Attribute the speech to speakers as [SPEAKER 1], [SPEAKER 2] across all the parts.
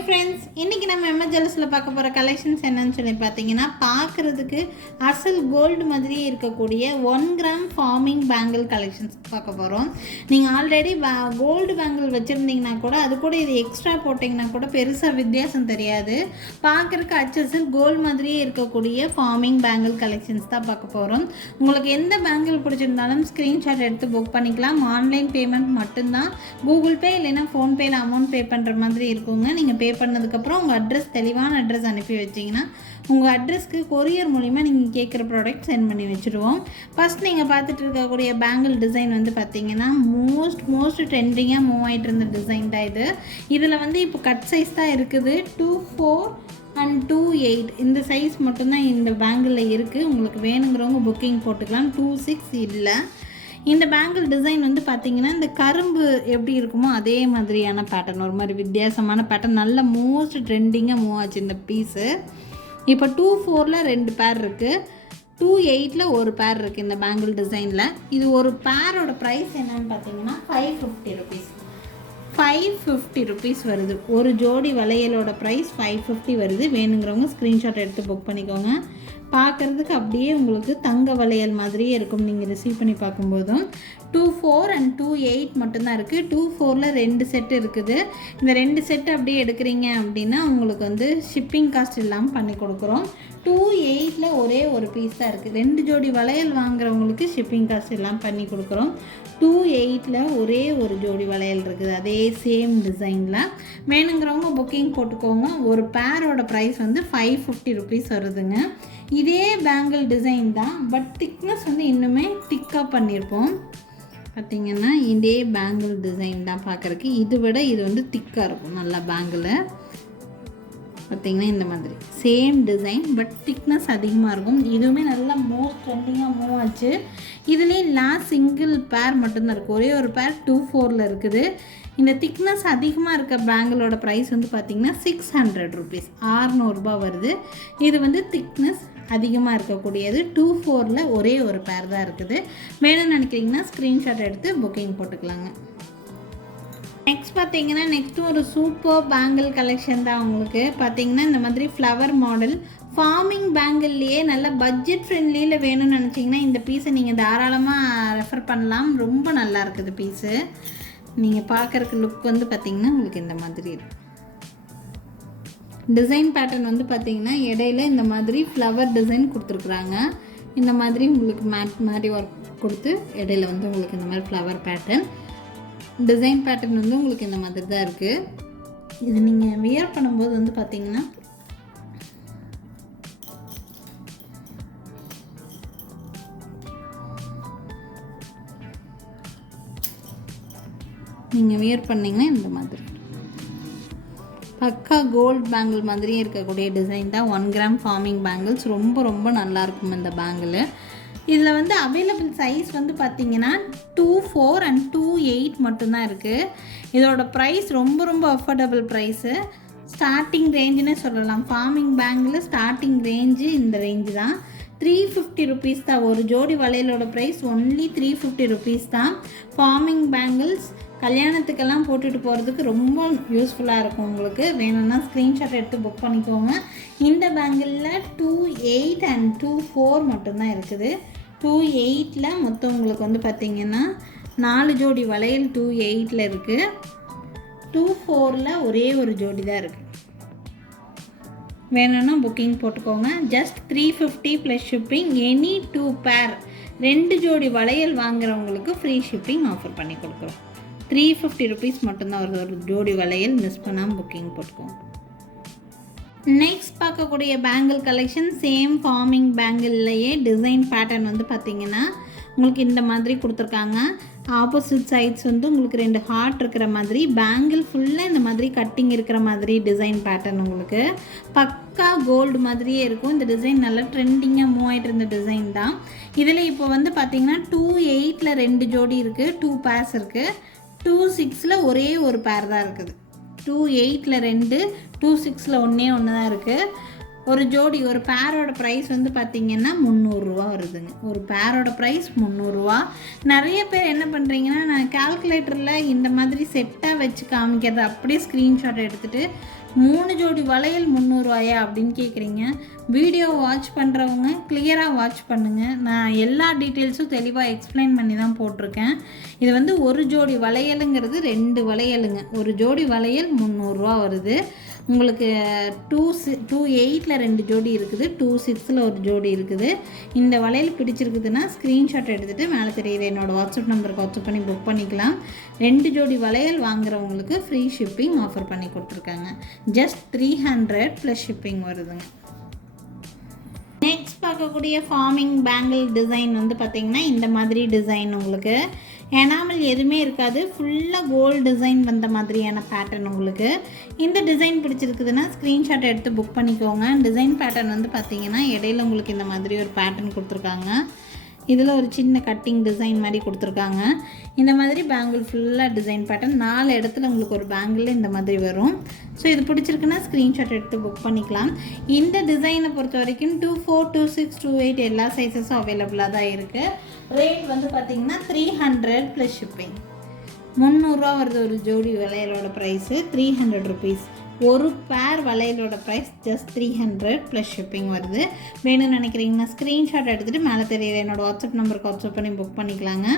[SPEAKER 1] Hi friends இன்றைக்கி நம்ம எமர்ஜென்சியில் பார்க்க போகிற கலெக்ஷன்ஸ் என்னன்னு சொல்லி பார்த்தீங்கன்னா பார்க்குறதுக்கு அசல் கோல்டு மாதிரியே இருக்கக்கூடிய one gram forming bangle collections பார்க்க போகிறோம் நீங்கள் ஆல்ரெடி கோல்டு பேங்கிள் வச்சுருந்தீங்கன்னா கூட அது கூட இது எக்ஸ்ட்ரா போட்டிங்கன்னா கூட பெருசாக வித்தியாசம் தெரியாது. பார்க்குறக்கு அச்சசல் கோல்டு மாதிரியே இருக்கக்கூடிய ஃபார்மிங் பேங்கிள் கலெக்ஷன்ஸ் தான் பார்க்க போகிறோம் உங்களுக்கு எந்த பேங்கிள் பிடிச்சிருந்தாலும் ஸ்க்ரீன்ஷாட் எடுத்து புக் பண்ணிக்கலாம். ஆன்லைன் பேமெண்ட் மட்டும்தான். கூகுள் பே இல்லைன்னா ஃபோன்பேயில் அமௌண்ட் பே பண்ணுற மாதிரி இருக்குங்க. நீங்கள் பே பண்ணதுக்கப்புறம் உங்கள் அட்ரஸ் தெளிவான அட்ரஸ் அனுப்பி வச்சிங்கன்னா உங்கள் அட்ரஸ்க்கு கொரியர் மூலிமா நீங்கள் கேட்குற ப்ராடக்ட் சென்ட் பண்ணி வச்சுருவோம். ஃபஸ்ட் நீங்கள் பார்த்துட்டு இருக்கக்கூடிய பேங்கிள் டிசைன் வந்து பார்த்தீங்கன்னா மோஸ்ட் மோஸ்ட் ட்ரெண்டிங்காக மூவ் ஆகிட்டு இருந்த டிசைன் தான் இது. இதில் வந்து இப்போ கட் சைஸ் தான் இருக்குது. Two four and two eight இந்த சைஸ் மட்டும்தான் இந்த பேங்கிளில் இருக்குது உங்களுக்கு வேணுங்கிறவங்க புக்கிங் போட்டுக்கலாம். டூ சிக்ஸ் இல்லை. இந்த பேங்கிள் டிசைன் வந்து பார்த்தீங்கன்னா இந்த கரும்பு எப்படி இருக்குமோ அதே மாதிரியான பேட்டர்ன் ஒரு மாதிரி வித்தியாசமான பேட்டர்ன் நல்ல மோஸ்ட் ட்ரெண்டிங்காக மூவ் ஆச்சு இந்த பீஸு இப்போ டூ ஃபோரில் ரெண்டு பேர் இருக்குது டூ எயிட்டில் ஒரு பேர் இருக்குது இந்த பேங்கிள் டிசைனில் இது ஒரு பேரோட ப்ரைஸ் என்னன்னு பார்த்தீங்கன்னா five fifty rupees five fifty rupees வருது. ஒரு ஜோடி வளையலோட ப்ரைஸ் ஃபைவ் ஃபிஃப்டி வருது. வேணுங்கிறவங்க ஸ்க்ரீன்ஷாட் எடுத்து புக் பண்ணிக்கோங்க. பார்க்குறதுக்கு அப்படியே உங்களுக்கு தங்க வளையல் மாதிரியே இருக்கும். நீங்கள் ரிசீவ் பண்ணி பார்க்கும்போதும் two four and two eight மட்டும்தான் இருக்குது டூ ஃபோரில் ரெண்டு செட் இருக்குது. இந்த ரெண்டு செட் அப்படியே எடுக்கிறீங்க அப்படின்னா உங்களுக்கு வந்து ஷிப்பிங் காஸ்ட் இல்லாமல் பண்ணி கொடுக்குறோம். டூ எயிட்டில் ஒரே ஒரு பீஸ் தான் இருக்குது ரெண்டு ஜோடி வளையல் வாங்குறவங்களுக்கு ஷிப்பிங் காஸ்ட் எல்லாம் பண்ணி கொடுக்குறோம். டூ எயிட்டில் ஒரே ஒரு ஜோடி வளையல் இருக்குது. அதே சேம் டிசைனில் வேணுங்கிறவங்க புக்கிங் போட்டுக்கோங்க. ஒரு பேரோட ப்ரைஸ் வந்து ஃபைவ் ஃபிஃப்டி ருபீஸ் வருதுங்க. இதே பேங்கிள் டிசைன் தான். பட் திக்னஸ் வந்து இன்னுமே திக்காக பண்ணியிருப்போம் பார்த்திங்கன்னா இதே பேங்கிள் டிசைன் தான் பார்க்குறக்கு இதை விட இது வந்து திக்காக இருக்கும். நல்லா பேங்கிளு பார்த்தீங்கன்னா இந்த மாதிரி. சேம் டிசைன் பட் திக்னஸ் அதிகமாக இருக்கும். இதுவுமே நல்லா மோஸ்ட் ட்ரெண்டிங்காக மூவ் ஆச்சு. இதுலேயே லாஸ்ட் சிங்கிள் பேர் மட்டும்தான் இருக்குது ஒரே ஒரு பேர் டூ ஃபோரில் இருக்குது. இந்த திக்னஸ் அதிகமாக இருக்க பேங்கிளோட ப்ரைஸ் வந்து பார்த்திங்கன்னா சிக்ஸ் ஹண்ட்ரட் ருபீஸ் ஆறுநூறுபா வருது. இது வந்து திக்னஸ் அதிகமாக இருக்கக்கூடியது. டூ ஃபோரில் ஒரே ஒரு பேர் தான் இருக்குது. வேணும்னு நினைக்கிறீங்கன்னா ஸ்க்ரீன்ஷாட் எடுத்து புக்கிங் போட்டுக்கலாங்க. நெக்ஸ்ட் பார்த்தீங்கன்னா நெக்ஸ்ட்டு ஒரு சூப்பர் பேங்கிள் கலெக்ஷன் தான் உங்களுக்கு. பார்த்தீங்கன்னா இந்த மாதிரி ஃப்ளவர் மாடல் ஃபார்மிங் பேங்கிள்லேயே நல்ல பட்ஜெட் ஃப்ரெண்ட்லியில் வேணும்னு நினச்சிங்கன்னா இந்த பீஸை நீங்கள் தாராளமாக ரெஃபர் பண்ணலாம். ரொம்ப நல்லா இருக்குது பீஸு நீங்கள் பார்க்குறக்கு லுக் வந்து பார்த்திங்கன்னா உங்களுக்கு இந்த மாதிரி இருக்கும். டிசைன் பேட்டர்ன் வந்து பார்த்திங்கன்னா இடையில இந்த மாதிரி ஃப்ளவர் டிசைன் கொடுத்துருக்குறாங்க. இந்த மாதிரி உங்களுக்கு மேட் மாதிரி ஒர்க் கொடுத்து இடையில வந்து உங்களுக்கு இந்த மாதிரி ஃப்ளவர் பேட்டர்ன் டிசைன் பேட்டர்ன் வந்து உங்களுக்கு இந்த மாதிரி தான் இருக்குது இது நீங்கள் வியர் பண்ணும்போது வந்து பார்த்திங்கன்னா நீங்கள் வியர் பண்ணிங்கன்னா இந்த மாதிரி. பக்கா கோல்ட் பேங்கிள் மாதிரியே இருக்கக்கூடிய டிசைன் தான் ஒன் கிராம் ஃபார்மிங் பேங்கிள்ஸ் ரொம்ப ரொம்ப நல்லாயிருக்கும் இந்த பேங்கிள் இதில் வந்து அவைலபிள் சைஸ் வந்து பார்த்தீங்கன்னா two four and two eight மட்டும்தான் இருக்குது இதோட ப்ரைஸ் ரொம்ப ரொம்ப அஃபோர்டபுள் ப்ரைஸு ஸ்டார்டிங் ரேஞ்சுன்னே சொல்லலாம். ஃபார்மிங் பேங்கில் ஸ்டார்டிங் ரேஞ்சு இந்த ரேஞ்சு தான். த்ரீ ஃபிஃப்டி ருபீஸ் தான். ஒரு ஜோடி வளையலோட price only three fifty rupees தான். ஃபார்மிங் பேங்கிள்ஸ் கல்யாணத்துக்கெல்லாம் போட்டுட்டு போகிறதுக்கு ரொம்ப யூஸ்ஃபுல்லாக இருக்கும் உங்களுக்கு. வேணும்னா ஸ்க்ரீன்ஷாட் எடுத்து புக் பண்ணிக்கோங்க. இந்த பேங்கிளில் two eight and two four மட்டும்தான் இருக்குது. டூ எயிட்டில் மொத்தம் உங்களுக்கு வந்து பார்த்திங்கன்னா நாலு ஜோடி வளையல் டூ எயிட்டில் இருக்குது டூ ஃபோரில் ஒரே ஒரு ஜோடி தான் இருக்குது வேணும்னா புக்கிங் போட்டுக்கோங்க. Just three fifty plus shipping any two pair ரெண்டு ஜோடி வளையல் வாங்குறவங்களுக்கு ஃப்ரீ ஷிப்பிங் ஆஃபர் பண்ணி கொடுக்குறோம். த்ரீ ஃபிஃப்டி ருபீஸ் மட்டும்தான் வருது. ஒரு ஜோடி வளையல் மிஸ் பண்ணாமல் புக்கிங் போட்டுக்கோங்க. நெக்ஸ்ட் பார்க்கக்கூடிய பேங்கிள் கலெக்ஷன் சேம் ஃபார்மிங் பேங்கிள்லையே டிசைன் பேட்டர்ன் வந்து பார்த்திங்கன்னா உங்களுக்கு இந்த மாதிரி கொடுத்துருக்காங்க. ஆப்போசிட் சைட்ஸ் வந்து உங்களுக்கு ரெண்டு ஹார்ட் இருக்கிற மாதிரி பேங்கிள் ஃபுல்லாக இந்த மாதிரி கட்டிங் இருக்கிற மாதிரி டிசைன் பேட்டர்ன் உங்களுக்கு. பக்கா கோல்டு மாதிரியே இருக்கும். இந்த டிசைன் நல்லா ட்ரெண்டிங்காக மூவ் ஆகிட்டு இருந்த டிசைன் தான். இதில் இப்போ வந்து பார்த்திங்கன்னா டூ எயிட்டில் ரெண்டு ஜோடி இருக்குது டூ பேர்ஸ் இருக்குது டூ சிக்ஸில் ஒரே ஒரு பேர் தான் இருக்குது. டூ எயிட்டில் ரெண்டு டூ சிக்ஸில் ஒன்றே ஒன்று தான் இருக்குது ஒரு ஜோடி ஒரு பேரோட ப்ரைஸ் வந்து பார்த்திங்கன்னா முந்நூறுரூவா வருதுங்க. ஒரு பேரோட ப்ரைஸ் முந்நூறுரூவா நிறைய பேர் என்ன பண்ணுறீங்கன்னா நான் கால்குலேட்டரில் இந்த மாதிரி செட்டாக வச்சு காமிக்கிறது அப்படியே ஸ்க்ரீன்ஷாட் எடுத்துகிட்டு மூணு ஜோடி வளையல் முந்நூறுவாயா அப்படின்னு கேட்குறீங்க வீடியோ வாட்ச் பண்ணுறவங்க கிளியராக வாட்ச் பண்ணுங்கள் நான் எல்லா டீட்டெயில்ஸும் தெளிவாக எக்ஸ்பிளைன் பண்ணி தான் போட்டிருக்கேன். இது வந்து ஒரு ஜோடி வளையலுங்கிறது ரெண்டு வளையலுங்க. ஒரு ஜோடி வளையல் முந்நூறுரூவா வருது. உங்களுக்கு டூ சி டூ எயிட்டில் ரெண்டு ஜோடி இருக்குது. டூ சிக்ஸில் ஒரு ஜோடி இருக்குது. இந்த வளையல் பிடிச்சிருக்குதுன்னா ஸ்க்ரீன்ஷாட் எடுத்துகிட்டு மேலே தெரியுது என்னோடய வாட்ஸ்அப் நம்பருக்கு வாட்ஸ்அப் பண்ணி புக் பண்ணிக்கலாம். ரெண்டு ஜோடி வளையல் வாங்குறவங்களுக்கு ஃப்ரீ ஷிப்பிங் ஆஃபர் பண்ணி கொடுத்துருக்காங்க. Just three hundred plus shipping வருதுங்க. நெக்ஸ்ட் பார்க்கக்கூடிய ஃபார்மிங் பேங்கிள் டிசைன் வந்து பார்த்திங்கன்னா இந்த மாதிரி டிசைன் உங்களுக்கு எனாமல் எதுவுமே இருக்காது. ஃபுல்லாக கோல்டு டிசைன் வந்த மாதிரியான பேட்டர்ன் உங்களுக்கு. இந்த டிசைன் பிடிச்சிருக்குதுன்னா ஸ்க்ரீன்ஷாட் எடுத்து புக் பண்ணிக்கோங்க. டிசைன் பேட்டர்ன் வந்து பார்த்திங்கன்னா இடையில உங்களுக்கு இந்த மாதிரி ஒரு பேட்டர்ன் கொடுத்துருக்காங்க. இதில் ஒரு சின்ன கட்டிங் டிசைன் மாதிரி கொடுத்துருக்காங்க. இந்த மாதிரி பேங்கிள் ஃபுல்லாக டிசைன் பேட்டர்ன் நாலு இடத்துல உங்களுக்கு ஒரு பேங்கிளில் இந்த மாதிரி வரும். ஸோ இது பிடிச்சிருக்குன்னா ஸ்க்ரீன்ஷாட் எடுத்து புக் பண்ணிக்கலாம். இந்த டிசைனை பொறுத்த வரைக்கும் two four two six two eight எல்லா சைஸஸும் அவைலபிளாக தான் இருக்குது ரேட் வந்து பார்த்திங்கன்னா த்ரீ ஹண்ட்ரட் ப்ளஸ் ஷிப்பிங் முந்நூறுரூவா வருது ஒரு ஜோடி வளையலோட ப்ரைஸு த்ரீ ஹண்ட்ரட் ருபீஸ் ஒரு pair வளையலோட price just three hundred plus shipping வருது. வேணும்னு நினைக்கிறீங்கன்னா ஸ்க்ரீன்ஷாட் எடுத்துகிட்டு மேலே தெரியுது என்னோடய வாட்ஸ்அப் நம்பருக்கு வாட்ஸ்அப் பண்ணி புக் பண்ணிக்கலாங்க.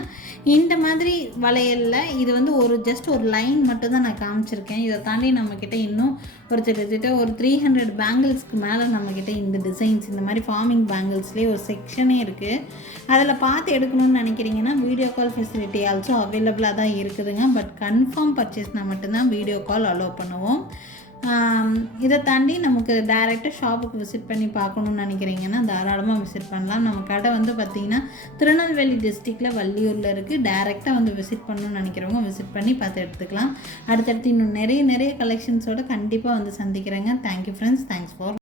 [SPEAKER 1] இந்த மாதிரி வளையலில் இது வந்து ஒரு ஜஸ்ட் ஒரு லைன் மட்டும் தான் நான் காமிச்சிருக்கேன். இதை தாண்டி நம்மக்கிட்ட இன்னும் ஒரு கிட்டத்தட்ட ஒரு த்ரீ ஹண்ட்ரட் பேங்கிள்ஸ்க்கு மேலே நம்மக்கிட்ட இந்த டிசைன்ஸ் இந்த மாதிரி ஃபார்மிங் பேங்கிள்ஸ்லேயே ஒரு செக்ஷனே இருக்குது அதில் பார்த்து எடுக்கணும்னு நினைக்கிறீங்கன்னா வீடியோ கால் ஃபெசிலிட்டி ஆல்சோ அவைலபிளாக தான் இருக்குதுங்க. பட் கன்ஃபார்ம் பர்ச்சேஸ்னால் மட்டும்தான் வீடியோ கால் அலோவ் பண்ணுவோம். இதை தாண்டி நமக்கு டைரெக்டாக ஷாப்புக்கு விசிட் பண்ணி பார்க்கணுன்னு நினைக்கிறீங்கன்னா தாராளமாக விசிட் பண்ணலாம். நம்ம கடை வந்து பார்த்திங்கன்னா திருநெல்வேலி டிஸ்ட்ரிக்டில் வள்ளியூரில் இருக்குது டைரெக்டாக வந்து விசிட் பண்ணணும்னு நினைக்கிறவங்க விசிட் பண்ணி பார்த்து எடுத்துக்கலாம். அடுத்தடுத்து இன்னும் நிறைய நிறைய கலெக்ஷன்ஸோடு கண்டிப்பாக வந்து சந்திக்கிறேங்க. Thank you friends thanks for